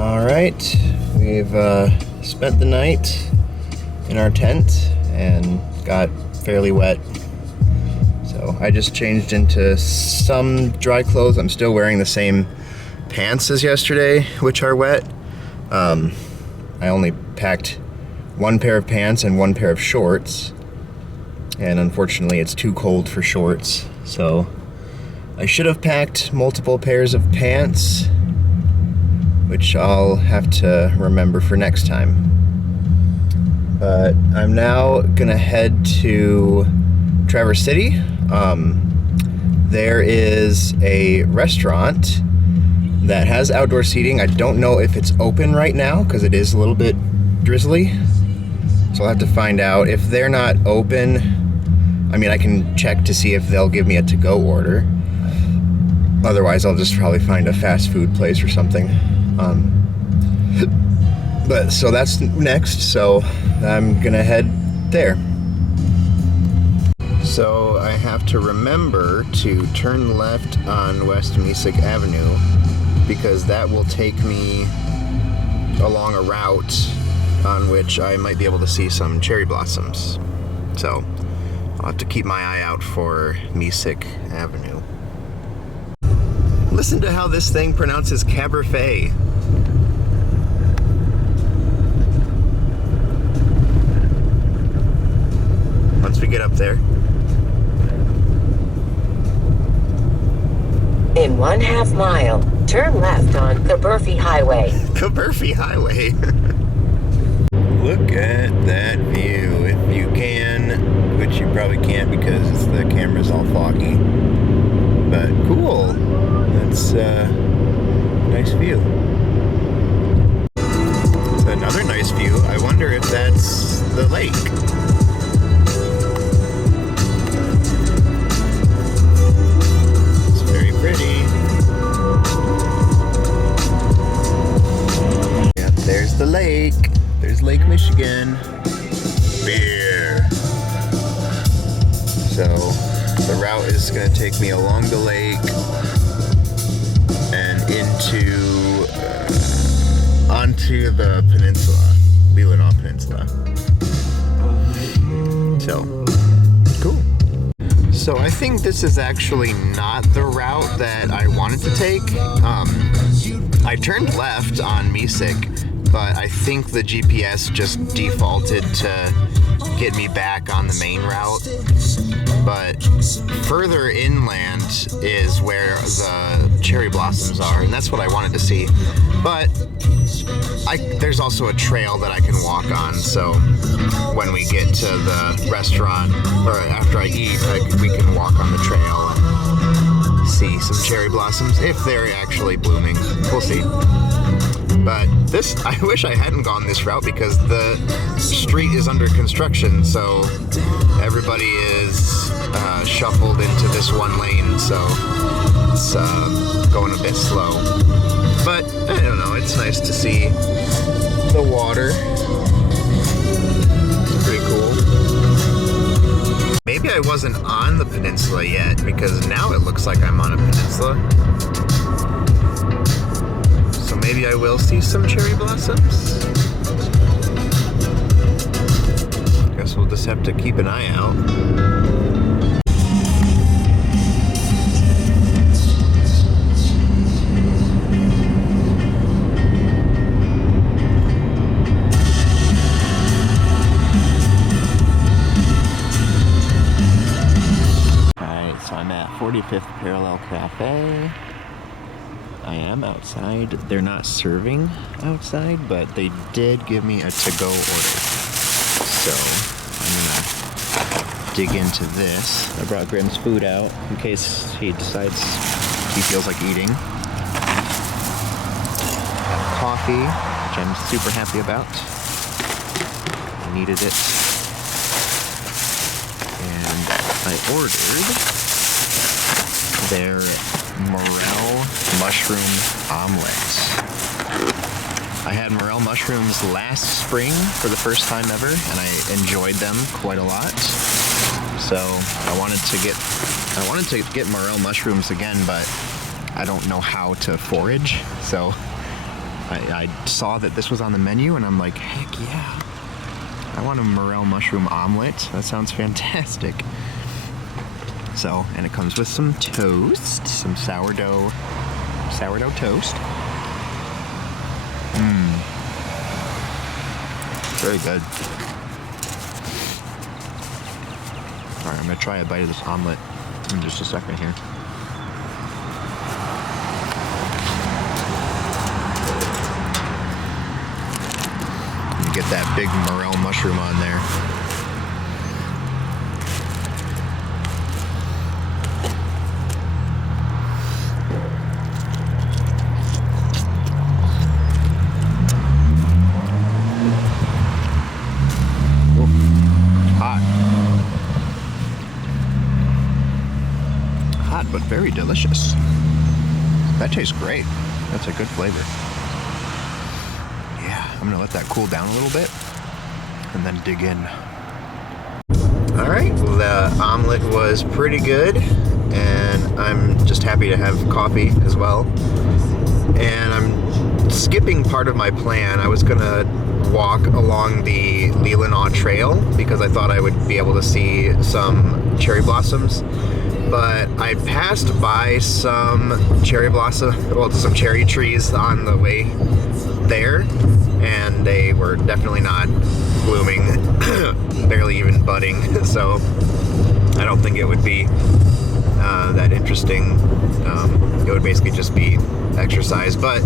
All right, we've spent the night in our tent and got fairly wet. So I just changed into some dry clothes. I'm still wearing the same pants as yesterday, which are wet. I only packed one pair of pants and one pair of shorts. And unfortunately it's too cold for shorts. So I should have packed multiple pairs of pants, which I'll have to remember for next time. But I'm now gonna head to Traverse City. There is a restaurant that has outdoor seating. I don't know if it's open right now because it is a little bit drizzly. So I'll have to find out. If they're not open, I mean, I can check to see if they'll give me a to-go order. Otherwise, I'll just probably find a fast food place or something. But so that's next, so I'm gonna head there. So I have to remember to turn left on West Mesick Avenue because that will take me along a route on which I might be able to see some cherry blossoms. So I'll have to keep my eye out for Mesick Avenue. Listen to how this thing pronounces Cabernet. Once we get up there. In 1/2 mile, turn left on Caberfi Highway. Caberfi Highway. Look at that view, if you can, which you probably can't because the camera's all foggy. But cool. That's a nice view. Another nice view. I wonder if that's the lake. It's very pretty. Yep, there's the lake. There's Lake Michigan. Beer. So the route is going to take me along the lake and onto the peninsula, Leelanau Peninsula. So, cool. So I think this is actually not the route that I wanted to take. I turned left on Mesick, but I think the GPS just defaulted to get me back on the main route. But further inland is where the cherry blossoms are, and that's what I wanted to see. But there's also a trail that I can walk on, so when we get to the restaurant, or after I eat, we can walk on the trail and see some cherry blossoms, if they're actually blooming. We'll see. But I wish I hadn't gone this route because the street is under construction, so everybody is shuffled into this one lane, so it's going a bit slow. But I don't know, it's nice to see the water. It's pretty cool. Maybe I wasn't on the peninsula yet, because now it looks like I'm on a peninsula. So maybe I will see some cherry blossoms. Guess we'll just have to keep an eye out. Alright, so I'm at 45th Parallel Cafe. I am outside. They're not serving outside, but they did give me a to-go order. So I'm gonna dig into this. I brought Grim's food out in case he decides he feels like eating. Got coffee, which I'm super happy about. I needed it. And I ordered their morel mushroom omelets. I had morel mushrooms last spring for the first time ever, and I enjoyed them quite a lot. So I wanted to get morel mushrooms again, but I don't know how to forage. So I saw that this was on the menu and I'm like, heck yeah. I want a morel mushroom omelet. That sounds fantastic. So, and it comes with some toast, some sourdough toast. Very good. All right, I'm gonna try a bite of this omelet in just a second here. Get that big morel mushroom on there. Hot, but very delicious. That tastes great. That's a good flavor. Yeah, I'm gonna let that cool down a little bit and then dig in. All right, well, the omelet was pretty good, and I'm just happy to have coffee as well. And I'm skipping part of my plan. I was gonna walk along the Leelanau Trail because I thought I would be able to see some cherry blossoms. But I passed by some some cherry trees on the way there, and they were definitely not blooming, barely even budding. So I don't think it would be that interesting. It would basically just be exercise. But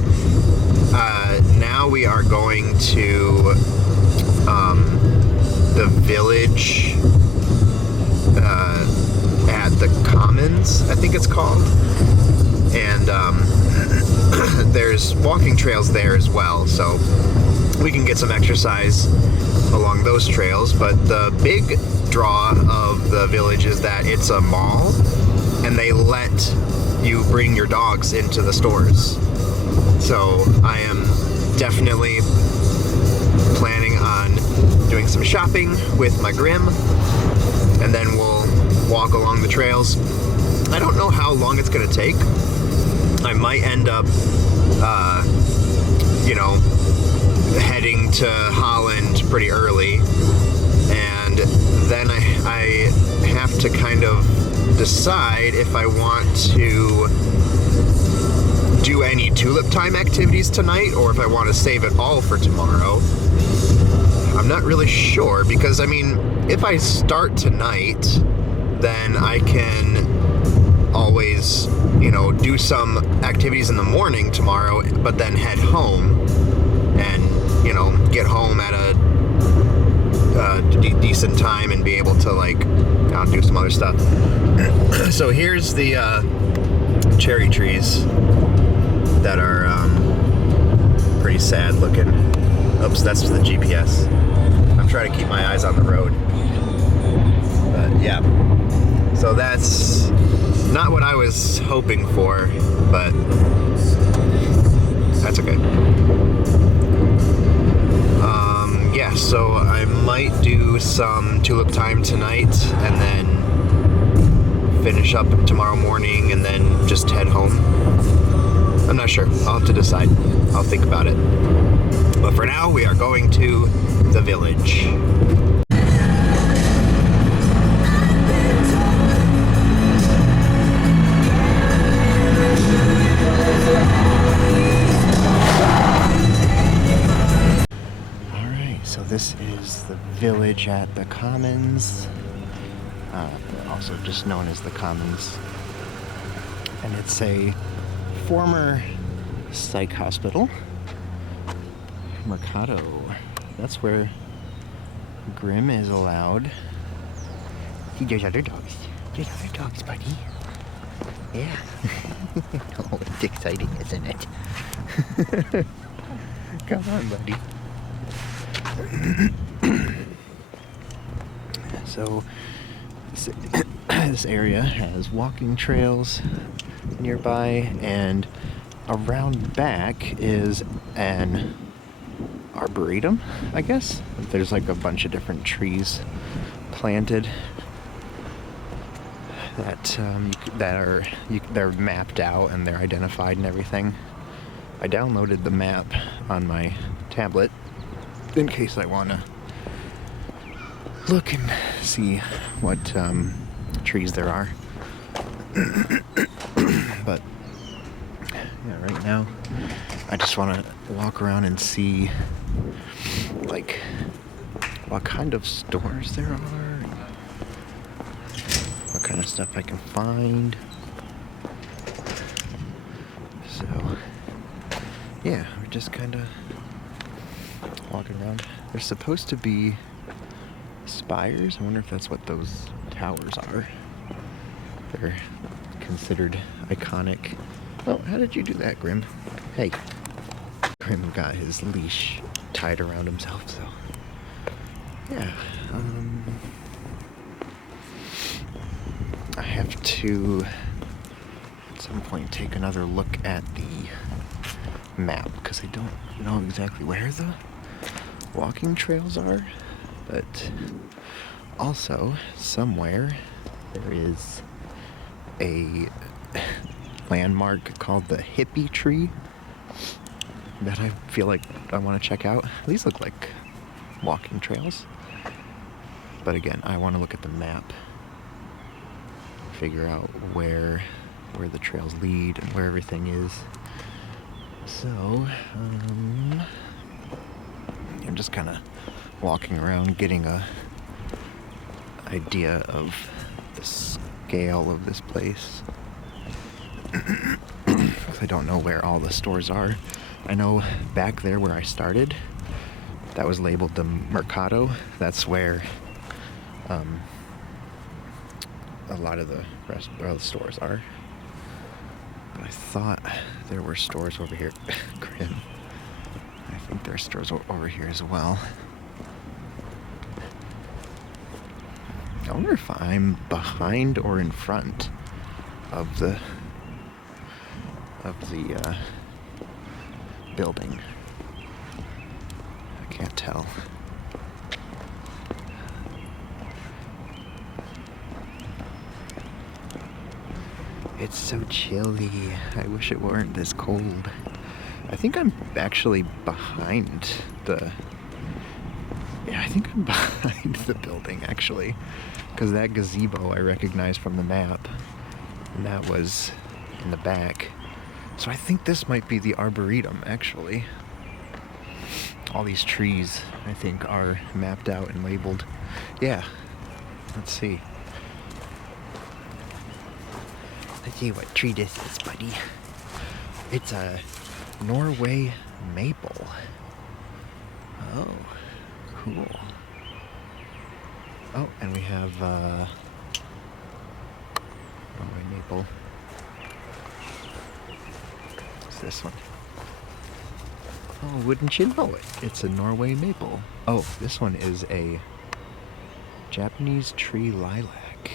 now we are going to the village at the Commons, I think it's called, and there's walking trails there as well, so we can get some exercise along those trails. But the big draw of the village is that it's a mall, and they let you bring your dogs into the stores. So I am definitely planning on doing some shopping with my Grim, and then we'll walk along the trails. I don't know how long it's gonna take. I might end up, heading to Holland pretty early, and then I have to kind of decide if I want to do any tulip time activities tonight or if I want to save it all for tomorrow. I'm not really sure, because I mean, if I start tonight, then I can always, do some activities in the morning tomorrow, but then head home and, get home at a decent time and be able to, do some other stuff. So here's the cherry trees that are pretty sad looking. Oops, that's the GPS. I'm trying to keep my eyes on the road. But yeah. So that's not what I was hoping for, but that's okay. Yeah, so I might do some tulip time tonight and then finish up tomorrow morning and then just head home. I'm not sure. I'll have to decide. I'll think about it. But for now, we are going to the village. This is the village at the Commons, also just known as the Commons, and it's a former psych hospital. Mercado, that's where Grim is allowed. See, there's other dogs. There's other dogs, buddy. Yeah. Oh, it's exciting, isn't it? Come on, buddy. So this area has walking trails nearby, and around back is an arboretum, I guess. There's a bunch of different trees planted that they're mapped out and they're identified and everything. I downloaded the map on my tablet in case I want to look and see what trees there are. But yeah, right now I just want to walk around and see like what kind of stores there are, what kind of stuff I can find. So yeah, we're just kind of walking around. There's supposed to be spires. I wonder if that's what those towers are. They're considered iconic. Oh, how did you do that, Grim? Hey. Grim got his leash tied around himself, so yeah. I have to at some point take another look at the map because I don't know exactly where the walking trails are, but also somewhere there is a landmark called the Hippie Tree that I feel like I want to check out. These look like walking trails, but again, I want to look at the map, figure out where the trails lead and where everything is. So I'm just kind of walking around, getting a idea of the scale of this place. I don't know where all the stores are. I know back there where I started, that was labeled the Mercado. That's where a lot of the rest of the stores are. But I thought there were stores over here. Grim. I think there are stores over here as well. I wonder if I'm behind or in front of the building. I can't tell. It's so chilly. I wish it weren't this cold. I think I'm actually behind the... Yeah, I think I'm behind the building, actually. Because that gazebo I recognized from the map. And that was in the back. So I think this might be the Arboretum, actually. All these trees, I think, are mapped out and labeled. Yeah. Let's see. Let's see what tree this is, buddy. It's a Norway maple. Oh, cool. Oh, and we have Norway maple. What's this one? Oh, wouldn't you know it? It's a Norway maple. Oh, this one is a Japanese tree lilac.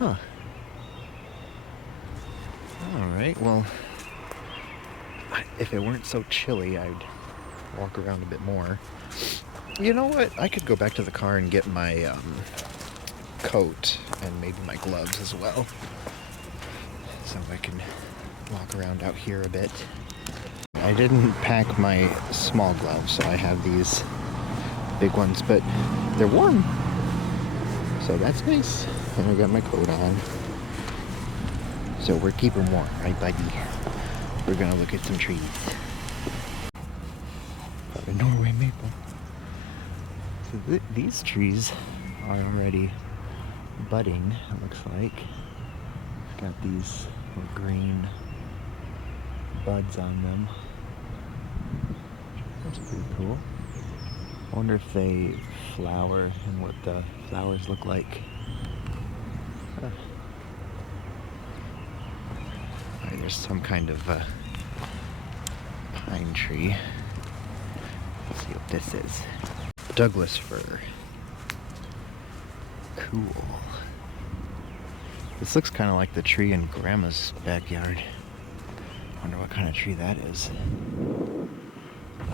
Huh. Alright, well, if it weren't so chilly, I'd walk around a bit more. You know what? I could go back to the car and get my coat and maybe my gloves as well. So I can walk around out here a bit. I didn't pack my small gloves, so I have these big ones, but they're warm. So that's nice. And I got my coat on. So we're keeping warm, right, buddy? We're gonna look at some trees. Got a Norway maple. So these trees are already budding, it looks like. Got these little green buds on them. That's pretty cool. I wonder if they flower and what the flowers look like. Huh. Alright, there's some kind of pine tree. Let's see what this is. Douglas fir. Cool. This looks kind of like the tree in Grandma's backyard. Wonder what kind of tree that is.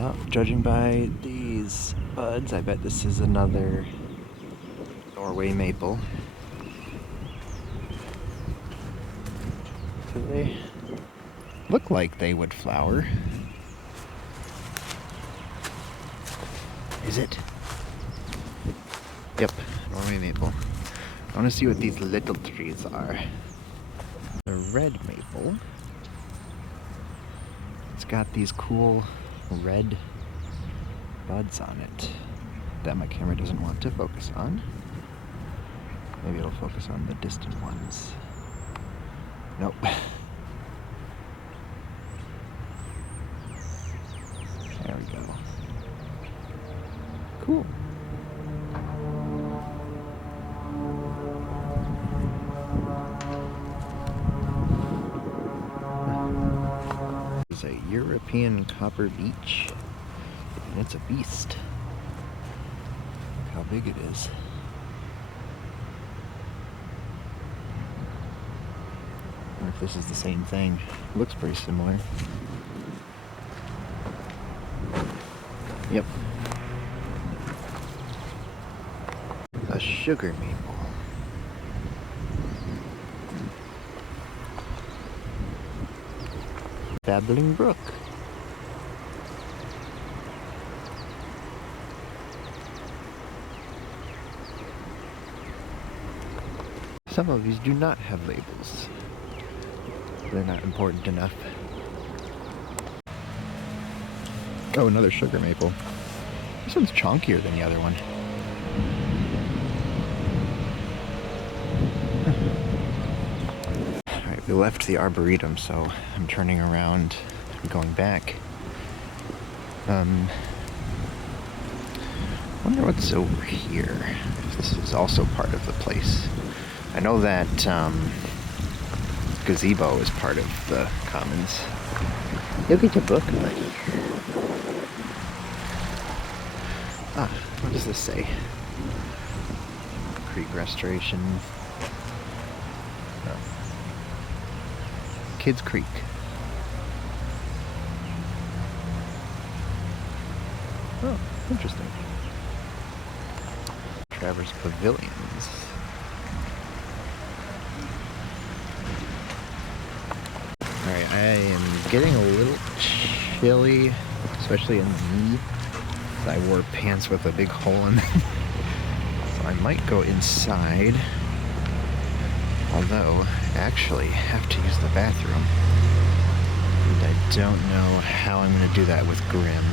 Oh, judging by these buds, I bet this is another Norway maple. So look like they would flower. Is it? Yep, Norway maple. I want to see what these little trees are. The red maple. It's got these cool red buds on it that my camera doesn't want to focus on. Maybe it'll focus on the distant ones. Nope. There we go. Cool. This is a European copper beech, and it's a beast. Look how big it is. I wonder if this is the same thing. It looks pretty similar. Yep. A sugar maple. Babbling brook. Some of these do not have labels. They're not important enough. Oh, another sugar maple. This one's chunkier than the other one. Alright, we left the Arboretum, so I'm turning around and going back. Wonder what's over here. This is also part of the place. I know that gazebo is part of the commons. Look at your book, buddy. Ah, what does this say? Creek restoration. Oh. Kids Creek. Oh, interesting. Traverse Pavilions. Alright, I am getting a little chilly, especially in the knee. I wore pants with a big hole in them. So I might go inside. Although, I actually have to use the bathroom. And I don't know how I'm going to do that with Grim.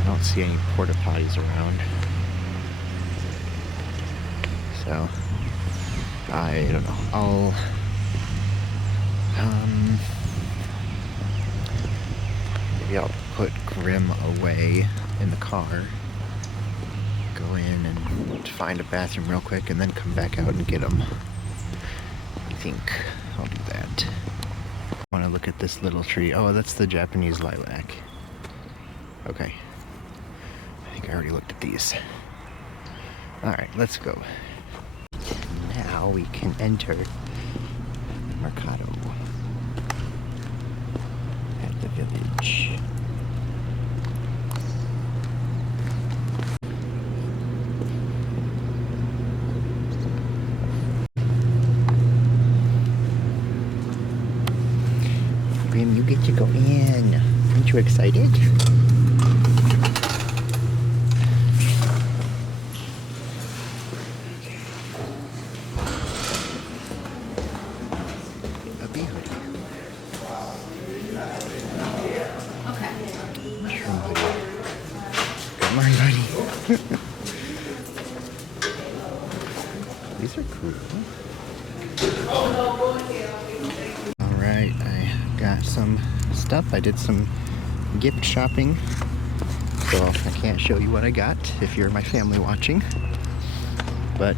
I don't see any porta potties around. So, I don't know. I'll maybe I'll put Grim away in the car, go in and find a bathroom real quick, and then come back out and get him. I think I'll do that. I want to look at this little tree. Oh, that's the Japanese lilac. Okay. I think I already looked at these. Alright, let's go. Now we can enter Mercado at the village. Grim, you get to go in. Aren't you excited? These are cool. Alright, I got some stuff. I did some gift shopping. So I can't show you what I got if you're my family watching. But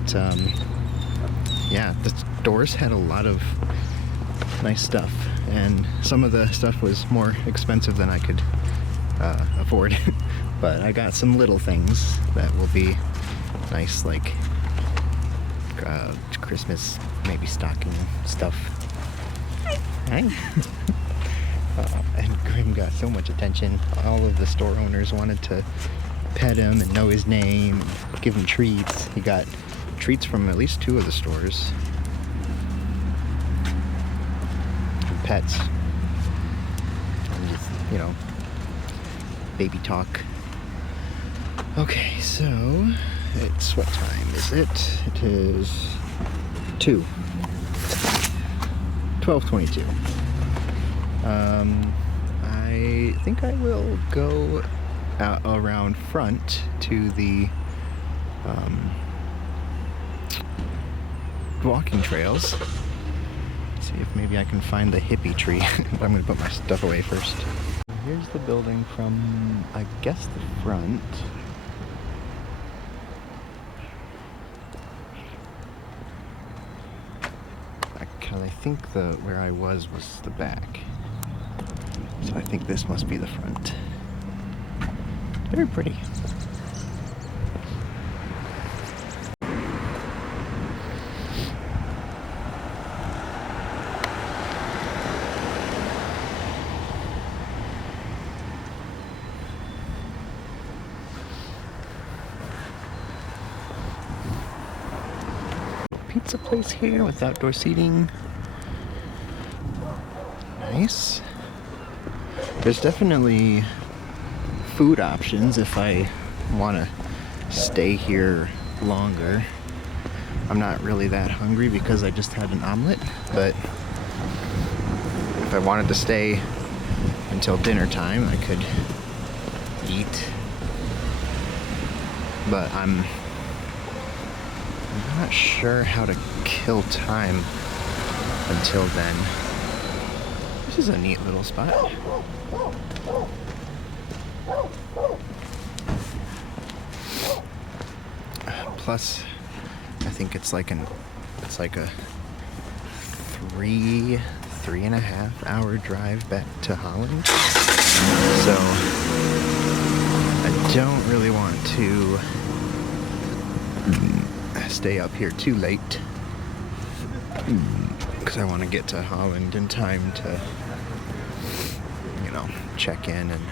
yeah, the stores had a lot of nice stuff. And some of the stuff was more expensive than I could afford. But I got some little things that will be nice, like Christmas, maybe stocking stuff. Hi. And Grim got so much attention. All of the store owners wanted to pet him and know his name and give him treats. He got treats from at least 2 of the stores. And pets. you know, baby talk. Okay, so it's, what time is it? It is 12:22. I think I will go out around front to the walking trails. See if maybe I can find the hippie tree. But I'm gonna put my stuff away first. Here's the building from, I guess, the front. Because I think where I was the back. So I think this must be the front. Very pretty. Pizza place here with outdoor seating. Nice. There's definitely food options if I want to stay here longer. I'm not really that hungry because I just had an omelet, but if I wanted to stay until dinner time, I could eat. But I'm not sure how to kill time until then. This is a neat little spot. Plus, I think it's like a 3.5 hour drive back to Holland. So I don't really want to stay up here too late, because I want to get to Holland in time to, you know, check in and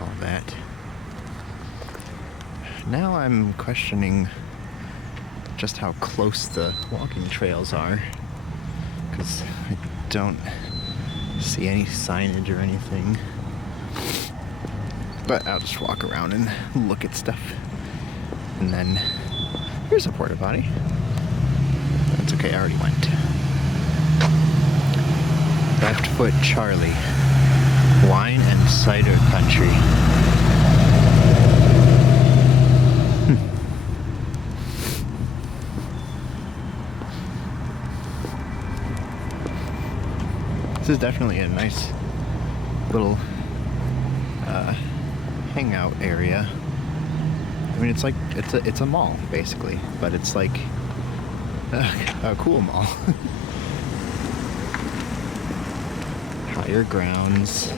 all that. Now I'm questioning just how close the walking trails are, because I don't see any signage or anything. But I'll just walk around and look at stuff. And then here's a porta potty. That's okay, I already went. Left Foot Charlie, wine and cider country. This is definitely a nice little hangout area. I mean, it's like it's a mall basically, but it's like a cool mall. Higher grounds,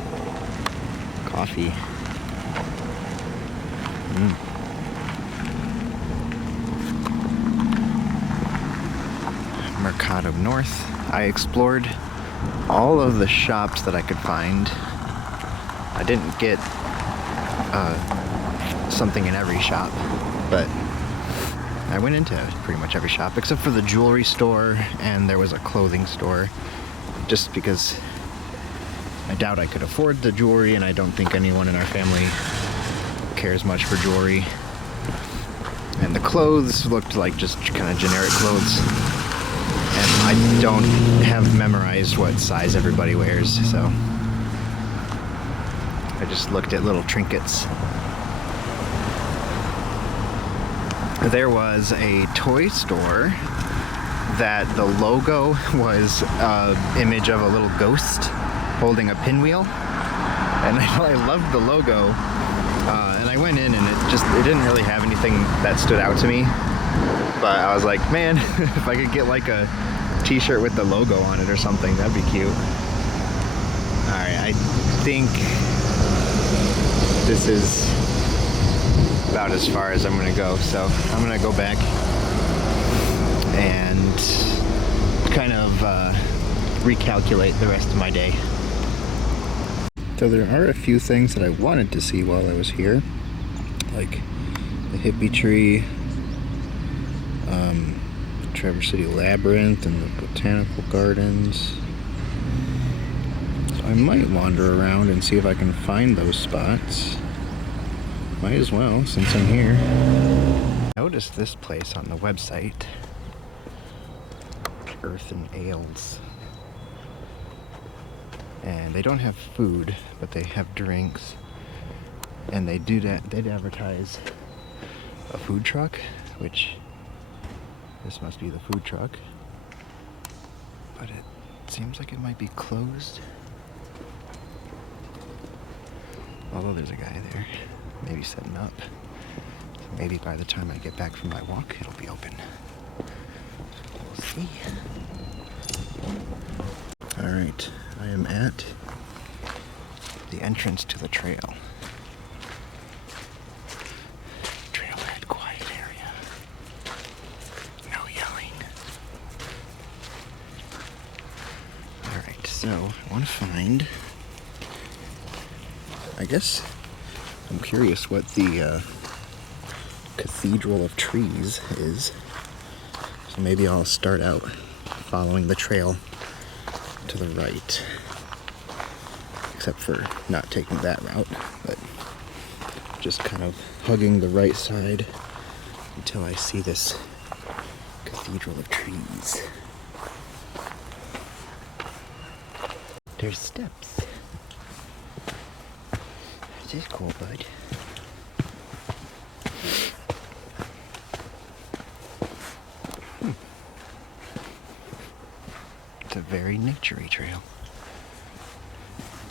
coffee. Mercado North. I explored all of the shops that I could find. I didn't get something in every shop, but I went into pretty much every shop except for the jewelry store, and there was a clothing store, just because I doubt I could afford the jewelry, and I don't think anyone in our family cares much for jewelry. And the clothes looked like just kind of generic clothes, and I don't have memorized what size everybody wears, so I just looked at little trinkets. There was a toy store that the logo was an image of a little ghost holding a pinwheel, and I loved the logo, and I went in and it didn't really have anything that stood out to me, but I was like, man, if I could get like a t-shirt with the logo on it or something, that'd be cute. Alright, I think this is about as far as I'm gonna go, so I'm gonna go back and kind of recalculate the rest of my day. So there are a few things that I wanted to see while I was here, like the hippie tree, Traverse City Labyrinth, and the botanical gardens. So So I might wander around and see if I can find those spots. Might as well, since I'm here. Noticed this place on the website. Earth and Ales. And they don't have food, but they have drinks. And they did advertise a food truck, which this must be the food truck. But it seems like it might be closed. Although there's a guy there, maybe setting up. So maybe by the time I get back from my walk, it'll be open. We'll see. Alright, I am at the entrance to the trail. Trailhead quiet area. No yelling. Alright, so I want to find... I guess I'm curious what the Cathedral of Trees is. So maybe I'll start out following the trail to the right. Except for not taking that route, but just kind of hugging the right side until I see this Cathedral of Trees. There's steps. This is cool, bud. It's a very nature-y trail.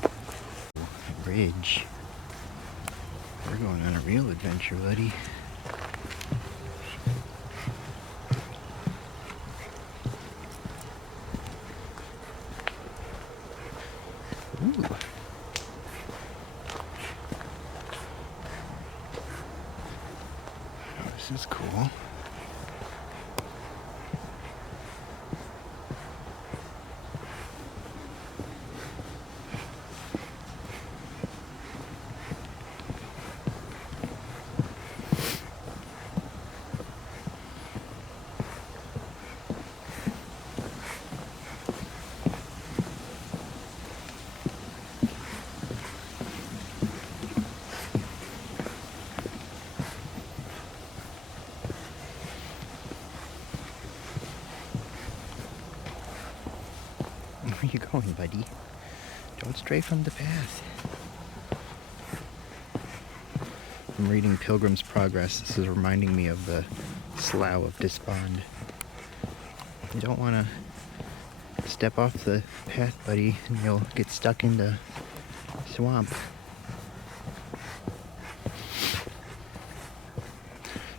A bridge. We're going on a real adventure, buddy. Ooh. Oh, this is cool. Where are you going, buddy? Don't stray from the path. I'm reading Pilgrim's Progress. This is reminding me of the Slough of Despond. You don't want to step off the path, buddy, and you'll get stuck in the swamp.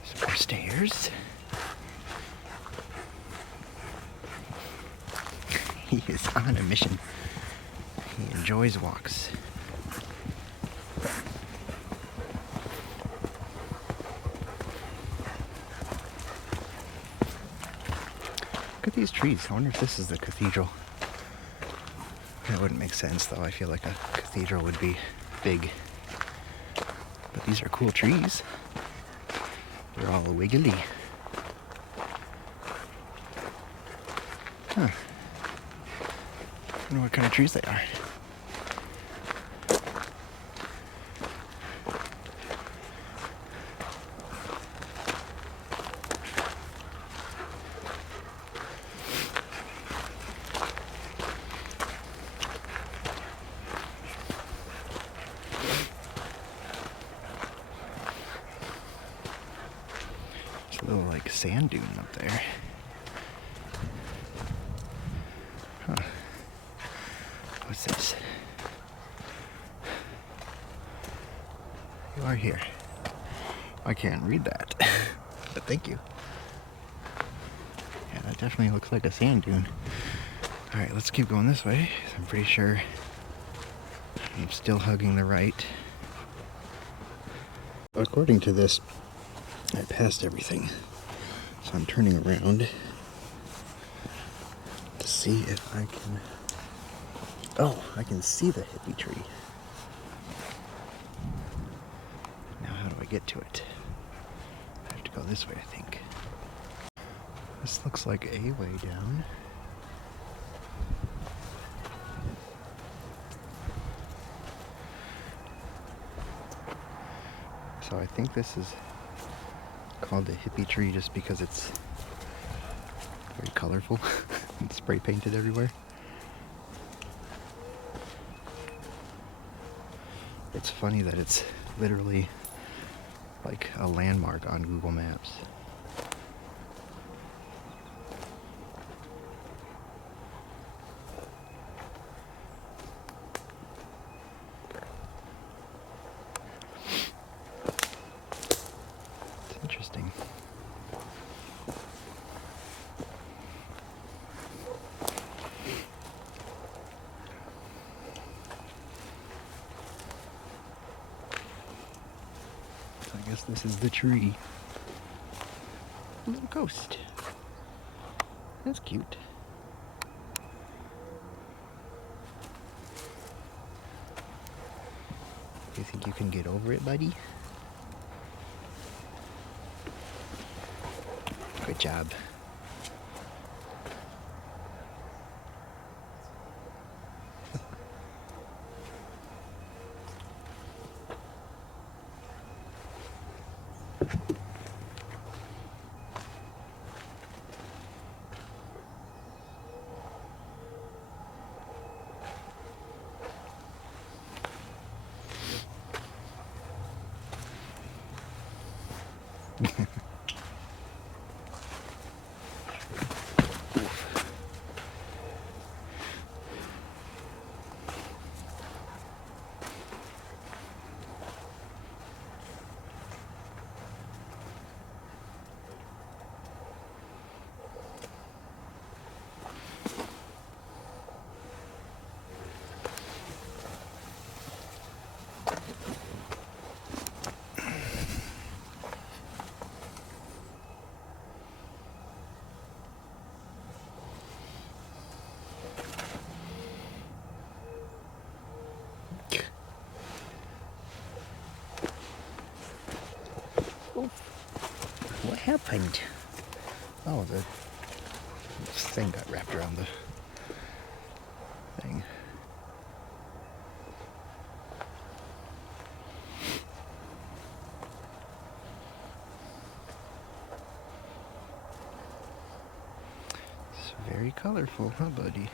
Some more stairs. He is on a mission. He enjoys walks. Look at these trees. I wonder if this is the cathedral. That wouldn't make sense, though. I feel like a cathedral would be big. But these are cool trees. They're all wiggly. Huh. I wonder what kind of trees they are. There's a little like sand dune up there. Huh. What's this? You are here. I can't read that, but thank you. Yeah, that definitely looks like a sand dune. Alright, let's keep going this way. I'm pretty sure I'm still hugging the right. According to this, I passed everything. So I'm turning around to see if I can... Oh, I can see the hippie tree. Now how do I get to it? I have to go this way, I think. This looks like a way down. So I think this is called a hippie tree just because it's very colorful and spray painted everywhere. It's funny that it's literally like a landmark on Google Maps. It's interesting. I guess this is the tree. A little ghost. That's cute. You think you can get over it, buddy? Good job. What happened? Oh, the thing got wrapped around the thing. It's very colorful, huh, buddy?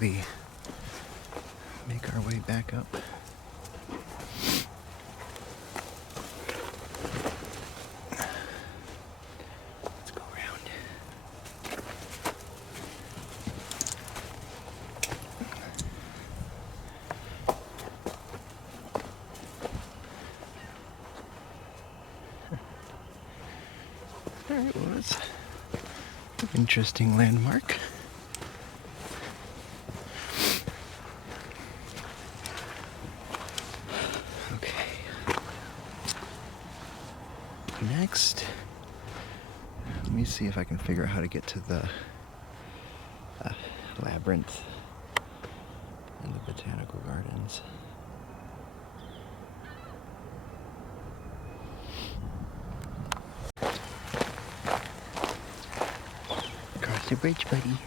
We make our way back up. Let's go around. There it was. An interesting landmark. Next, let me see if I can figure out how to get to the labyrinth in the botanical gardens. Cross the bridge, buddy.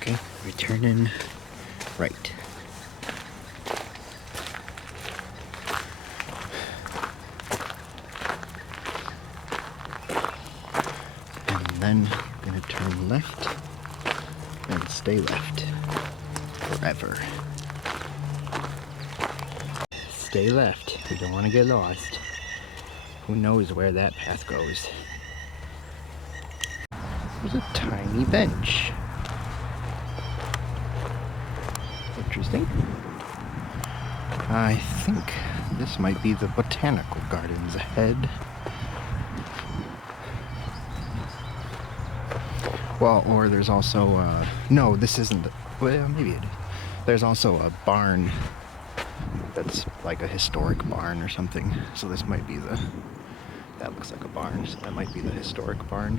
Okay, returning right. And then you're gonna turn left and stay left forever. Stay left. We don't want to get lost. Who knows where that path goes? There's a tiny bench. Interesting. I think this might be the botanical gardens ahead. Well, or there's also, no, this isn't, well, maybe it is. There's also a barn that's like a historic barn or something. So this might be the, that looks like a barn, so that might be the historic barn.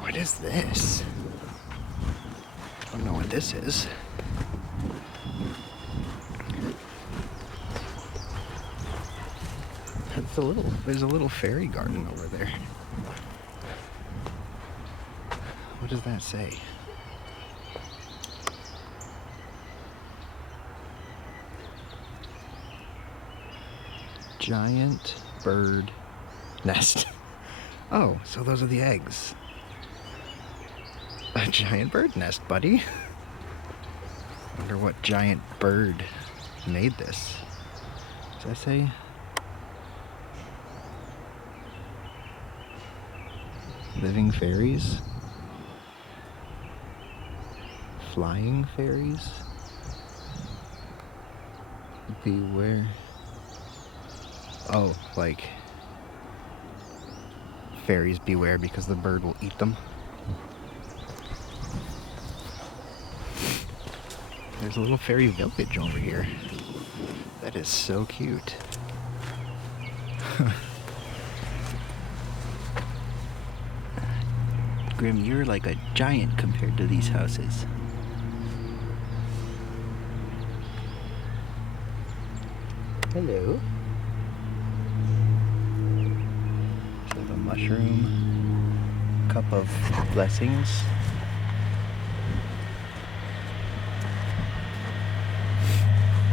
What is this? I don't know what this is. There's a little fairy garden over there. What does that say? Giant bird nest. Oh, so those are the eggs. A giant bird nest, buddy. Wonder what giant bird made this. Does that say? Living fairies? Flying fairies? Beware. Oh, like fairies beware because the bird will eat them. There's a little fairy village over here. That is so cute. Grim, you're like a giant compared to these houses. Hello. So the mushroom, cup of blessings.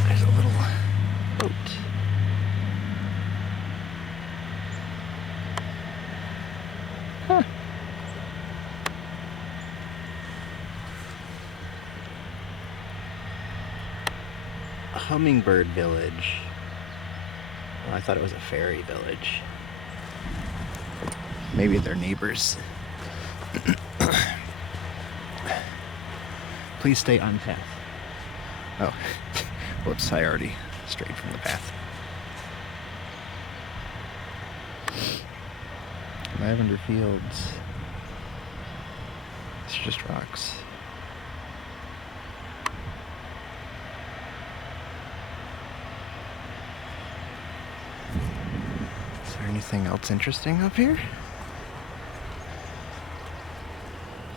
There's a little boat. Huh. Hummingbird Village. Oh, I thought it was a fairy village. Maybe they're neighbors. Please stay on path. Oh, whoops, I already strayed from the path. Lavender fields. It's just rocks. Is there anything else interesting up here?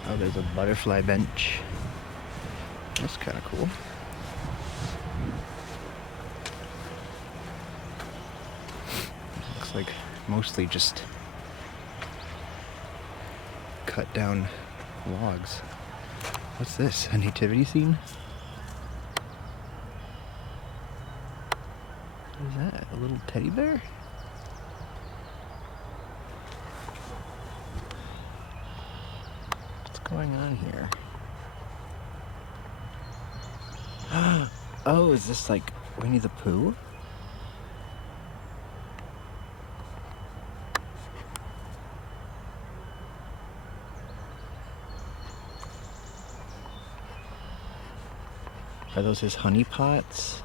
Oh, there's a butterfly bench. That's kind of cool. Looks like mostly just cut down logs. What's this? A nativity scene? What is that? A little teddy bear? What's going on here? Oh, is this like Winnie the Pooh? Are those his honey pots?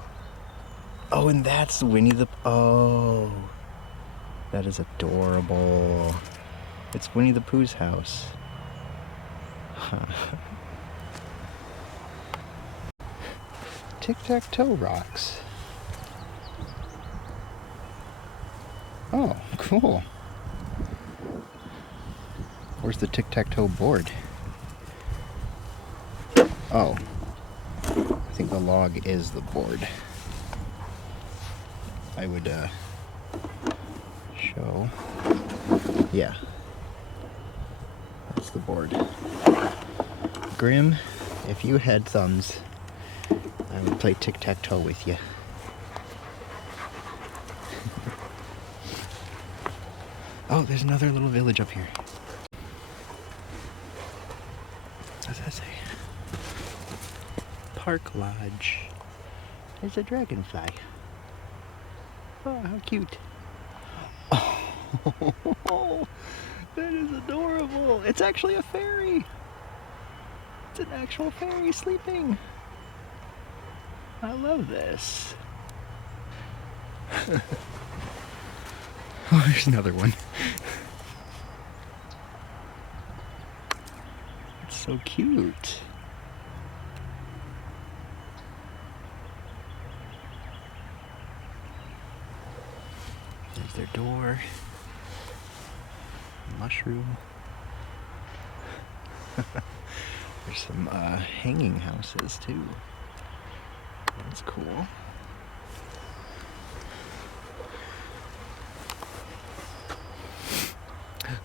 Oh, and that's Winnie the... Oh, that is adorable. It's Winnie the Pooh's house. Tic-tac-toe rocks. Oh, cool. Where's the tic-tac-toe board? Oh. I think the log is the board. I would, show. Yeah. That's the board. Grim, if you had thumbs, I would play tic-tac-toe with you. Oh, there's another little village up here. What does that say? Park Lodge. There's a dragonfly. Oh, how cute. Oh, that is adorable. It's actually a fairy. It's an actual fairy sleeping. I love this. Oh, there's another one. It's so cute. There's their door. Mushroom. There's some hanging houses too. That's cool.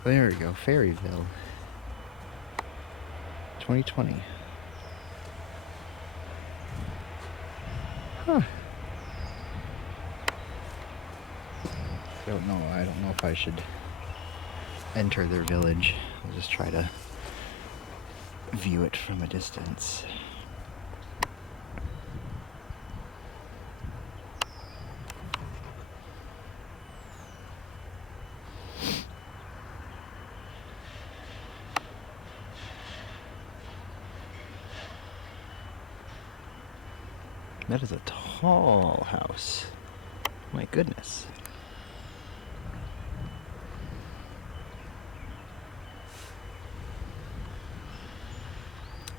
There we go, Fairyville. 2020. Huh. I don't know if I should enter their village. I'll just try to view it from a distance. That is a tall house. My goodness.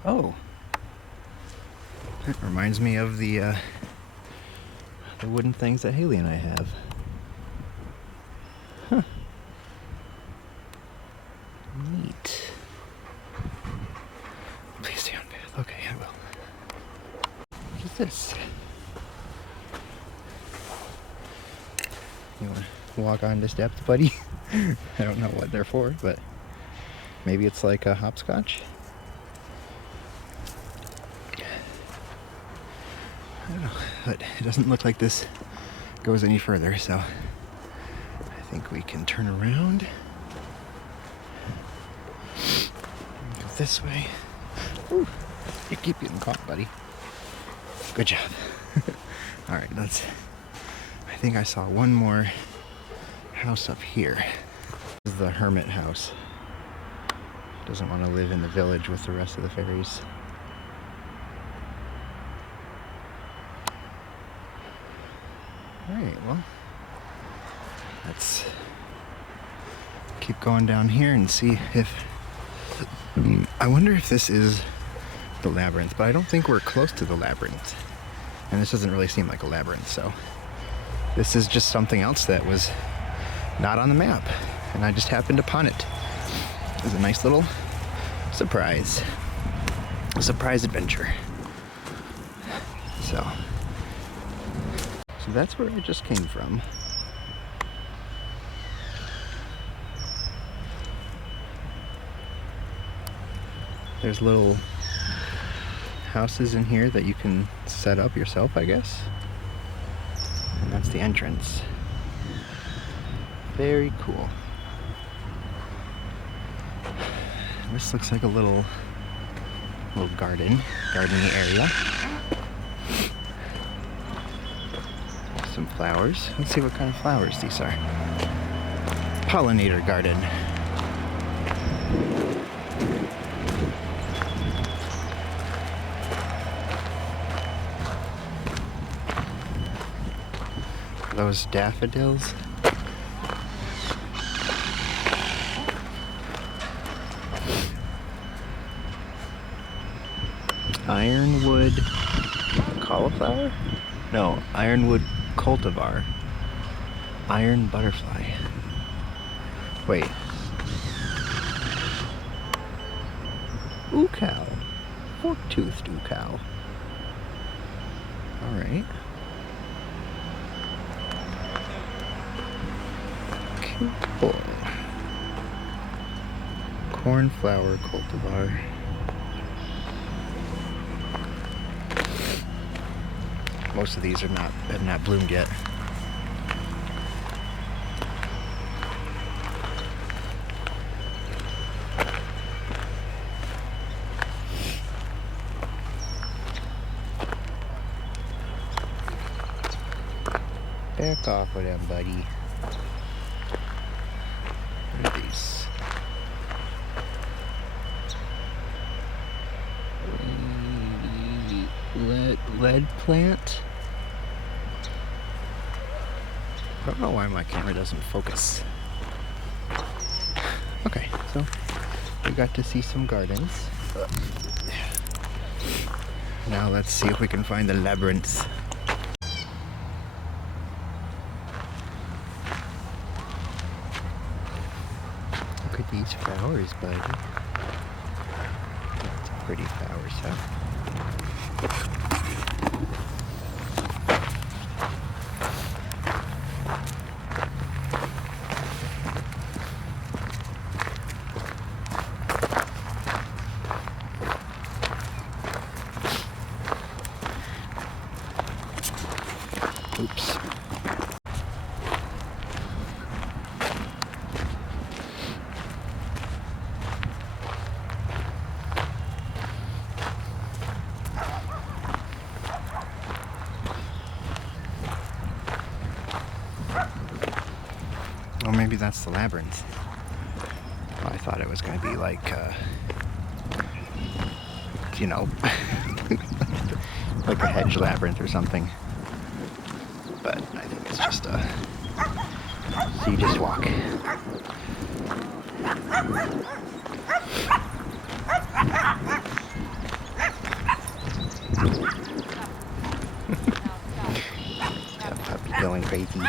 Oh. It reminds me of the wooden things that Haley and I have. Huh. Neat. Please stay on path. Okay, I will. What is this? You want to walk on this depth, buddy? I don't know what they're for, but maybe it's like a hopscotch? I don't know, but it doesn't look like this goes any further, so I think we can turn around. Go this way. Ooh, you keep getting caught, buddy. Good job. Alright, I think I saw one more house up here. This is the hermit house. Doesn't want to live in the village with the rest of the fairies. Alright, well, let's keep going down here and see if... I wonder if this is the labyrinth, but I don't think we're close to the labyrinth. And this doesn't really seem like a labyrinth, so... This is just something else that was not on the map, and I just happened upon it. It was a nice little surprise. A surprise adventure. So that's where I just came from. There's little houses in here that you can set up yourself, I guess. And that's the entrance. Very cool. This looks like a little garden area. Some flowers. Let's see what kind of flowers these are. Pollinator garden. Those daffodils. Ironwood cauliflower? No, ironwood cultivar. Iron butterfly. Wait. Oocow. Fork-toothed oocow. Alright. Cool. Cornflower cultivar. Most of these have not bloomed yet. Back off with them, buddy. What are these? Lead plant? I don't know why my camera doesn't focus. Okay, so we got to see some gardens. Now let's see if we can find the labyrinth. these flowers, buddy. Lots of pretty flowers, huh? Oops. Well, maybe that's the labyrinth. Well, I thought it was going to be like, you know, like a hedge labyrinth or something. But I think it's just so you just walk. That puppy going crazy.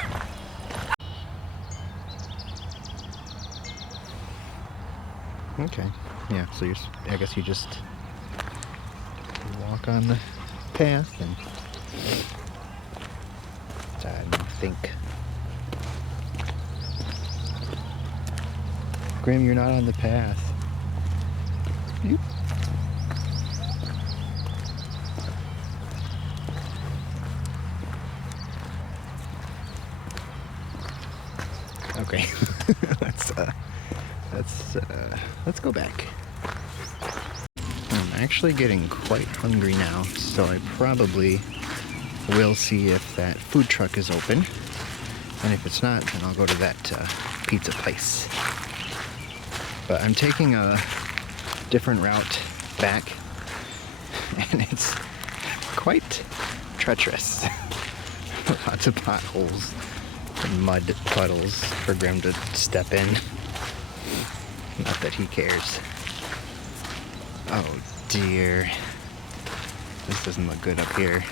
Okay, yeah, so I guess you just walk on the path and I think. Grim, you're not on the path. You. Okay, let's go back. I'm actually getting quite hungry now, so I probably will see if that food truck is open, and if it's not, then I'll go to that pizza place. But I'm taking a different route back, and it's quite treacherous. Lots of potholes and mud puddles for Grim to step in. Not that he cares. Oh dear. This doesn't look good up here.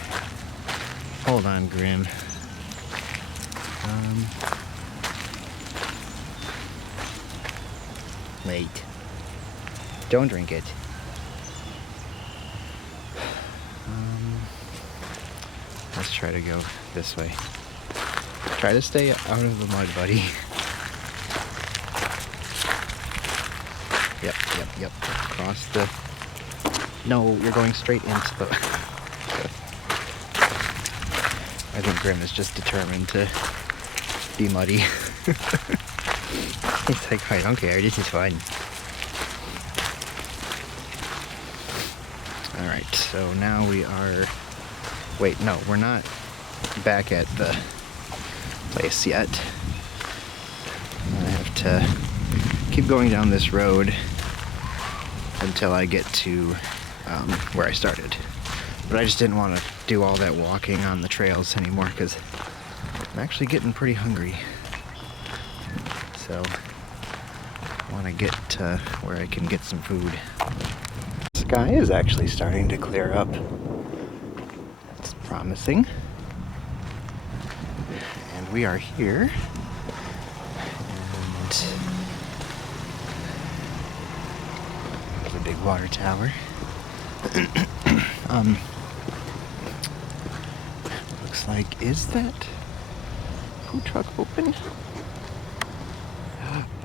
Hold on, Grim. Wait. Don't drink it. Let's try to go this way. Try to stay out of the mud, buddy. Yep. Cross the... No, you're going straight into the... I think Grim is just determined to be muddy. He's like, I don't care, this is fun. Alright, so now we are... Wait, no, we're not back at the place yet. I have to keep going down this road until I get to where I started. But I just didn't want to do all that walking on the trails anymore because I'm actually getting pretty hungry. So I want to get to where I can get some food. The sky is actually starting to clear up. That's promising. And we are here. And there's a big water tower. Looks like, is that food truck open?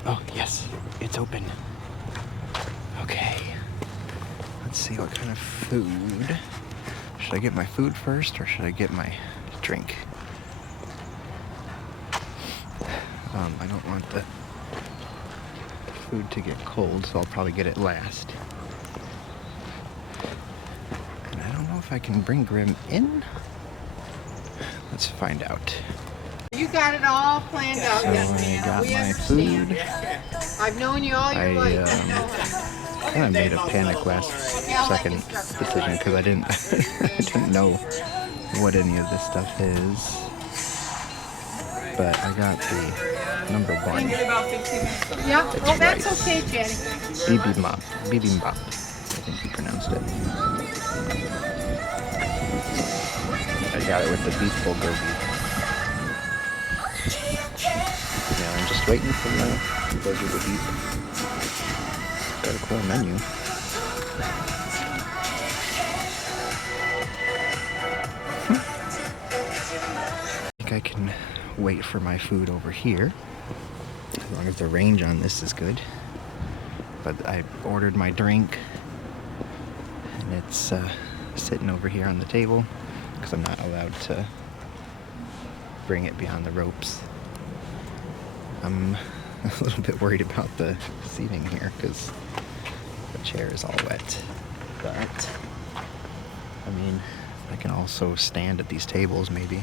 Oh, yes, it's open. Okay. Let's see what kind of food. Should I get my food first or should I get my drink? I don't want the food to get cold, so I'll probably get it last. And I don't know if I can bring Grim in. Let's find out. You got it all planned out, So yes, I ma'am. got We my understand. food. I've known you all your life. Kind of made a panic last second decision because I didn't I didn't know what any of this stuff is. But I got the number one. Yeah, It's oh, that's rice. okay, Jenny. Bibimbap, I think you pronounced it. I got it with the beef bulgogi. Now I'm just waiting for the bulgogi to heat. Got a cool menu. I think I can wait for my food over here, as long as the range on this is good. But I ordered my drink, and it's sitting over here on the table, because I'm not allowed to bring it beyond the ropes. I'm a little bit worried about the seating here, because the chair is all wet. But, I mean, I can also stand at these tables, maybe.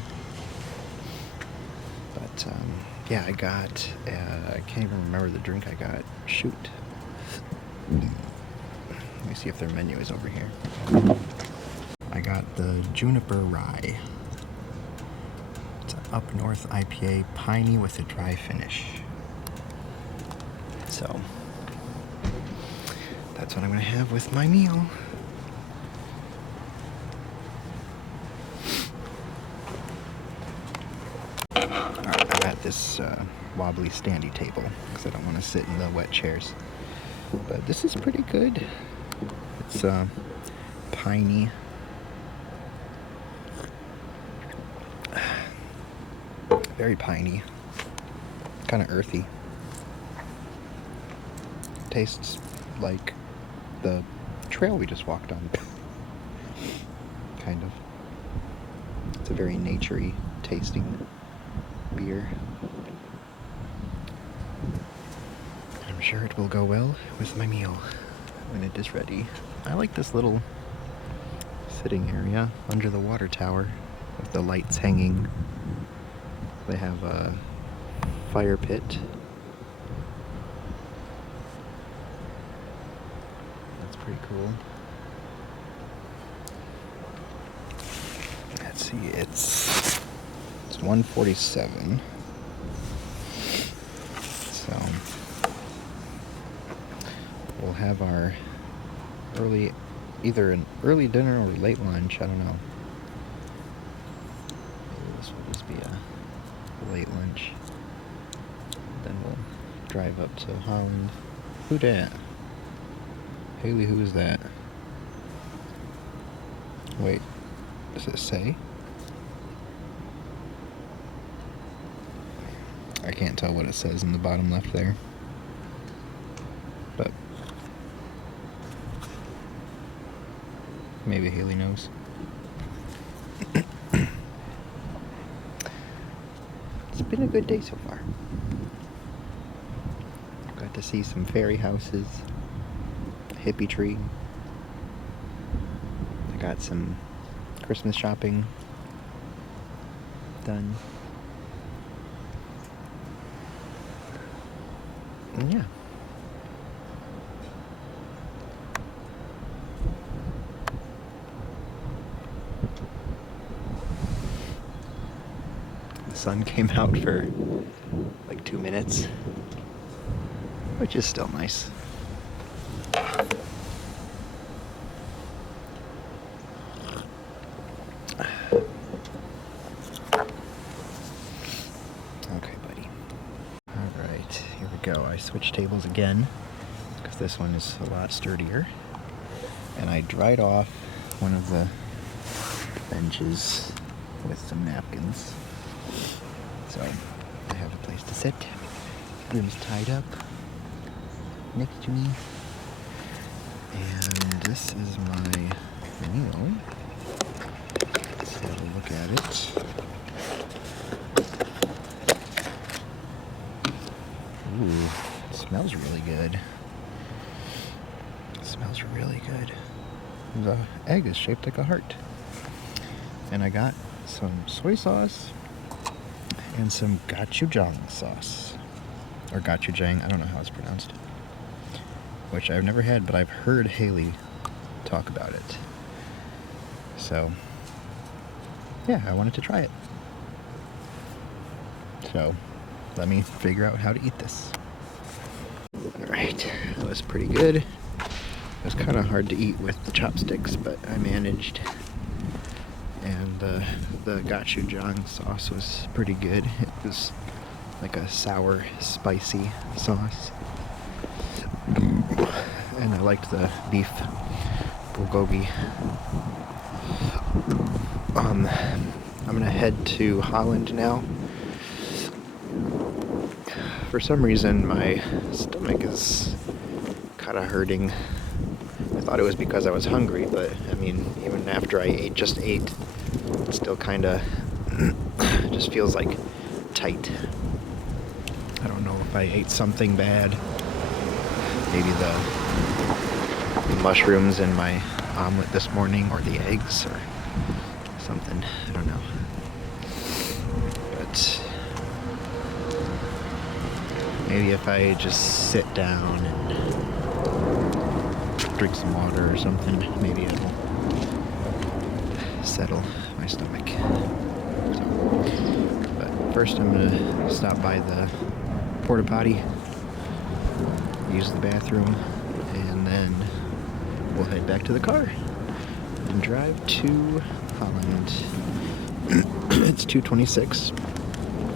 But, yeah, I got, I can't even remember the drink I got. Shoot. Let me see if their menu is over here. I got the Juniper Rye. It's an Up North IPA, piney with a dry finish. So, that's what I'm gonna have with my meal. Alright, I'm at this wobbly standy table because I don't want to sit in the wet chairs. But this is pretty good. It's piney. Very piney. Kind of earthy. Tastes like the trail we just walked on. Kind of. It's a very naturey tasting beer. I'm sure it will go well with my meal when it is ready. I like this little sitting area under the water tower with the lights hanging. They have a fire pit. That's pretty cool. Let's see, it's 1:47. So we'll have our either an early dinner or late lunch, I don't know. Maybe this will just be a late lunch. Then we'll drive up to Holland. Who dat? Haley, who is that? Wait, does it say? I can't tell what it says in the bottom left there. But maybe Haley knows. It's been a good day so far. Got to see some fairy houses, a hippie tree. I got some Christmas shopping done. And yeah. The sun came out for like 2 minutes, which is still nice. Okay, buddy. Alright, here we go. I switched tables again because this one is a lot sturdier. And I dried off one of the benches with some napkins. So I have a place to sit. Room's tied up next to me. And this is my meal. Let's have a look at it. Ooh, it smells really good. It smells really good. The egg is shaped like a heart. And I got some soy sauce and some gochujang sauce. Or gochujang, I don't know how it's pronounced. Which I've never had, but I've heard Haley talk about it. So, yeah, I wanted to try it. So, let me figure out how to eat this. Alright, that was pretty good. It was kind of hard to eat with the chopsticks, but I managed. And the gochujang sauce was pretty good. It was like a sour, spicy sauce. and I liked the beef bulgogi. I'm gonna head to Holland now. For some reason, my stomach is kind of hurting. I thought it was because I was hungry, but I mean, even after I just ate, it still kind of just feels like tight. I don't know if I ate something bad. Maybe the mushrooms in my omelet this morning, or the eggs, or something. I don't know. But maybe if I just sit down and drink some water or something, maybe it'll settle my stomach. So, but first I'm gonna stop by the porta potty, use the bathroom, and then we'll head back to the car and drive to Holland. It's 2:26.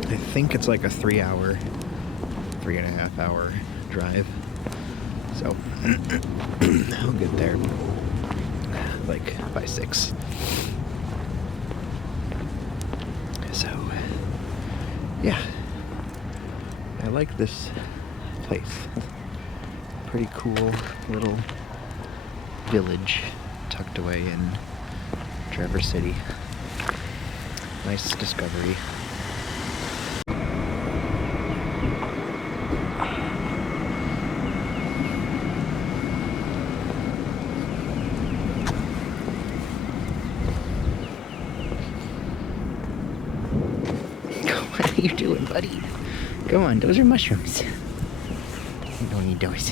I think it's like a 3.5 hour drive. So I'll get there like by 6. So yeah, I like this place. Pretty cool little village tucked away in Traverse City. Nice discovery. What are you doing, buddy? Come on, those are mushrooms. You don't need those.